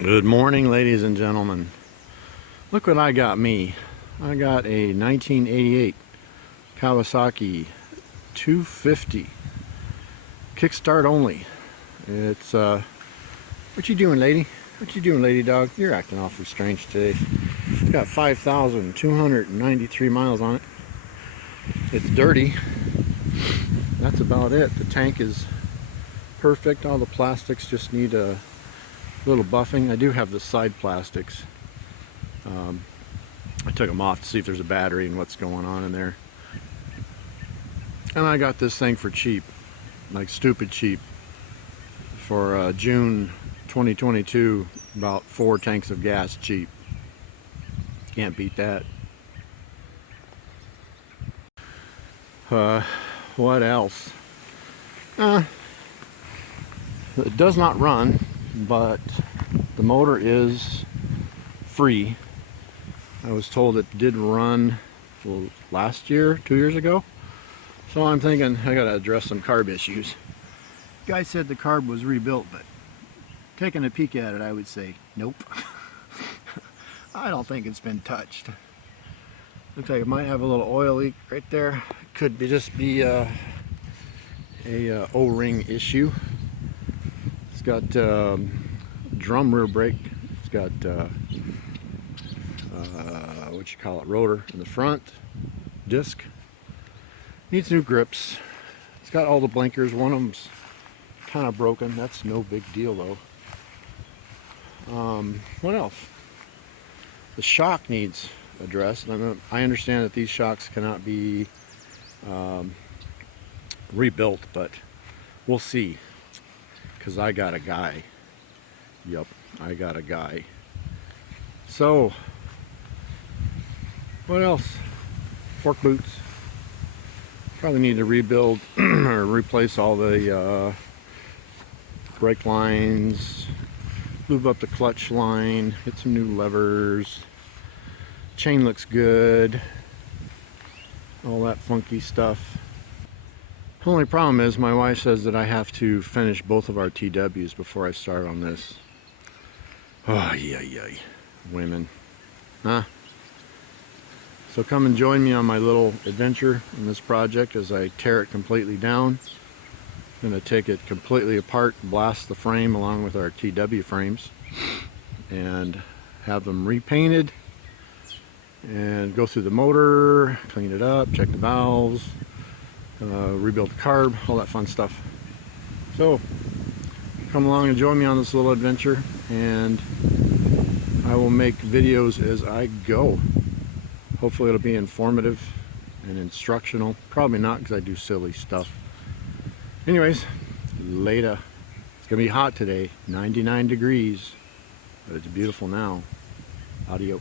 Good morning, ladies and gentlemen. Look what I got me. I got a 1988 Kawasaki 250 kickstart only. It's what you doing, lady? What you doing, lady dog? You're acting awfully strange today. It's got 5,293 miles on it. It's dirty. That's about it. The tank is perfect. All the plastics just need a little buffing. I do have the side plastics. I took them off to see if there's a battery and what's going on in there. And I got this thing for cheap, like stupid cheap, for June 2022, about 4 tanks of gas cheap. Can't beat that. What else? It does not run, but the motor is free. I was told it did run last year, 2 years ago. So I'm thinking I gotta address some carb issues. Guy said the carb was rebuilt, but taking a peek at it, I would say nope. I don't think it's been touched. Looks like it might have a little oil leak right there. Could be just be a O-ring issue. It's got drum rear brake. It's got what you call it, rotor in the front, disc. Needs new grips. It's got all the blinkers. One of them's kind of broken. That's no big deal though. What else? The shock needs addressed. I understand that these shocks cannot be rebuilt, but we'll see. Because I got a guy. Yep, I got a guy. So, what else? Fork boots. Probably need to rebuild or replace all the brake lines, lube up the clutch line, get some new levers. Chain looks good. All that funky stuff. The only problem is my wife says that I have to finish both of our TWs before I start on this. Oh, yeah. Women. Huh? So come and join me on my little adventure in this project as I tear it completely down. I'm going to take it completely apart, blast the frame along with our TW frames, and have them repainted, and go through the motor, clean it up, check the valves, rebuild the carb, all that fun stuff. So come along and join me on this little adventure, and I will make videos as I go. Hopefully it'll be informative and instructional. Probably not, because I do silly stuff. Anyways, later. It's gonna be hot today, 99 degrees, but it's beautiful now. Adios.